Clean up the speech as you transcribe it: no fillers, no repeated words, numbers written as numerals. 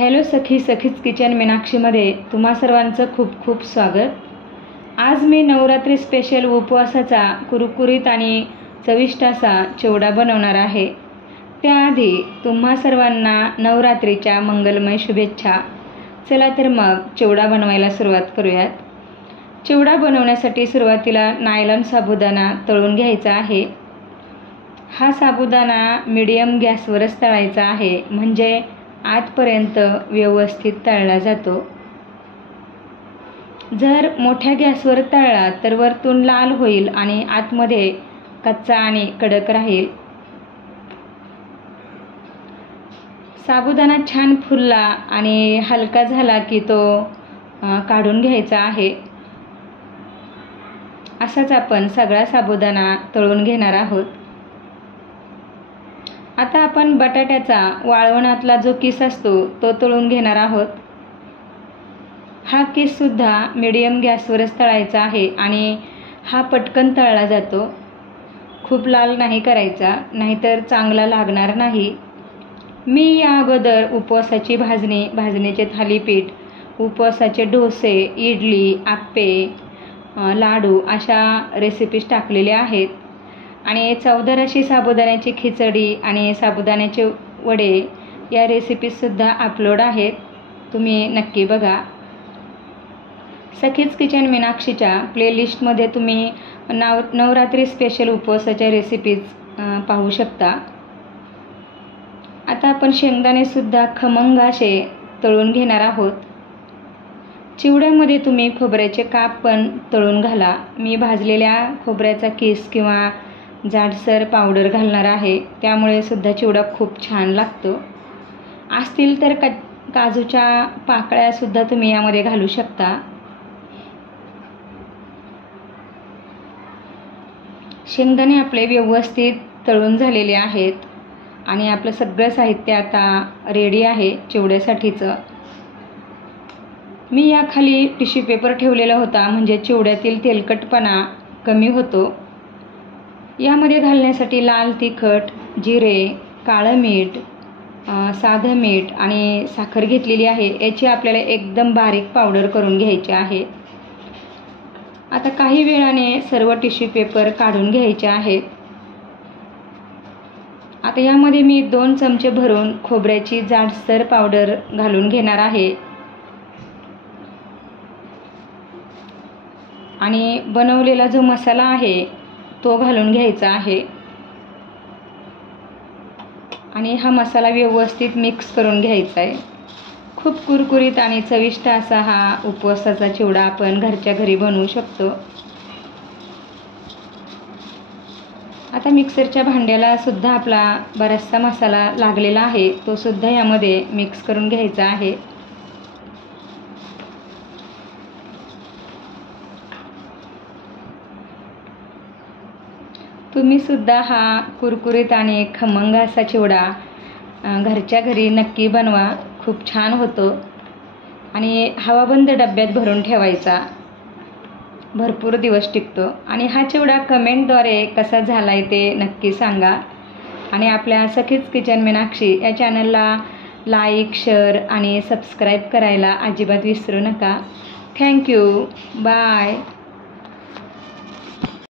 Hello सखीच kitchen मीनाक्षीमध्ये तुम्हा सर्वांचं खूप खूप स्वागत। आज मी नवरात्री स्पेशल उपवासाचा कुरकुरीत आणि चविष्ट असा चिवडा बनवणार आहे। त्याआधी तुम्हा सर्वांना नवरात्रीच्या मंगलमय शुभेच्छा। चला तर मग चिवडा बनवायला सुरुवात करूयात। चिवडा बनवण्यासाठी सुरुवातीला नायलॉन साबुदाणा तळून घ्यायचा आहे। हा साबुदाणा मीडियम गॅसवरच तळायचा आहे, म्हणजे आतपर्यंत व्यवस्थित तळला जातो। जर मोठ्या गॅसवर तळला तर वरतून लाल होईल आणि आतमध्ये कच्चा आणि कडक राहील। साबुदाणा छान फुलला आणि हलका झाला की तो काढून घ्यायचा आहे। असाच आपण सगळा साबुदाणा तळून घेणार आहोत। आता आपण बटाट्याचा वाळवणातला जो किस असतो तो तळून घेणार आहोत। हा किस सुद्धा मीडियम गॅसवरच तळायचा आहे आणि हा पटकन तळला जातो। खूप लाल नाही करायचा, नाहीतर चांगला लागणार नाही। मी या अगोदर उपवासाची भाजणीचे थालीपीठ, उपवासाचे डोसे, इडली, आप्पे, लाडू अशा रेसिपीज टाकलेल्या आहेत आणि चवदार अशी साबुदाण्याची खिचडी आणि साबुदाण्याचे वडे या रेसिपीजसुद्धा अपलोड आहेत, तुम्ही नक्की बघा। सखीच किचन मीनाक्षीच्या प्लेलिस्टमध्ये तुम्ही नवरात्री स्पेशल उपवासाच्या रेसिपीज पाहू शकता। आता आपण शेंगदाणेसुद्धा खमंग असे तळून घेणार आहोत। चिवड्यामध्ये तुम्ही खोबऱ्याचे काप पण तळून घाला। मी भाजलेल्या खोबऱ्याचा किस किंवा जाडसर पावडर घालणार आहे, त्यामुळे सुद्धा चिवडा खूप छान लागतो। असतील तर काजूच्या पाकळ्या सुद्धा तुम्ही यामध्ये घालू शकता। शेंगदाणे आपले व्यवस्थित तळून झालेले आहेत आणि आपलं सगळं साहित्य आता रेडी आहे चिवड्यासाठीचं। मी याखाली टिश्यू पेपर ठेवलेला होता, म्हणजे चिवड्यातील तेलकटपणा कमी होतो। यामध्ये घालण्यासाठी लाल तिखट, जिरे, काळं मीठ, साधं मीठ आणि साखर घेतलेली आहे। याची आपल्याला एकदम बारीक पावडर करून घ्यायची आहे। आता काही वेळाने सर्व टिश्यू पेपर काढून घ्यायचे आहेत। आता यामध्ये मी 2 चमचे भरून खोबऱ्याची जाडसर पावडर घालून घेणार आहे आणि बनवलेला जो मसाला आहे तो घालून घ्यायचा आहे आणि हा मसाला व्यवस्थित मिक्स करून घ्यायचा आहे। खूप कुरकुरीत आणि चविष्ट असा हा उपवासाचा चिवडा आपण घरच्या घरी बनवू शकतो। आता मिक्सरच्या भांड्याला सुद्धा आपला बराचसा मसाला लागलेला आहे, तो सुद्धा यामध्ये मिक्स करून घ्यायचा आहे। तुम्ही सुद्धा हा कुरकुरीत आणि खमंग असा चिवडा घरच्या घरी नक्की बनवा, खूप छान होतो आणि हवाबंद डब्यात भरून ठेवायचा, भरपूर दिवस टिकतो। आणि हा चिवडा कमेंटद्वारे कसा झाला आहे ते नक्की सांगा आणि आपल्या सखीच किचन मीनाक्षी या चॅनलला लाईक, शेअर आणि सबस्क्राईब करायला अजिबात विसरू नका। Thank you, bye.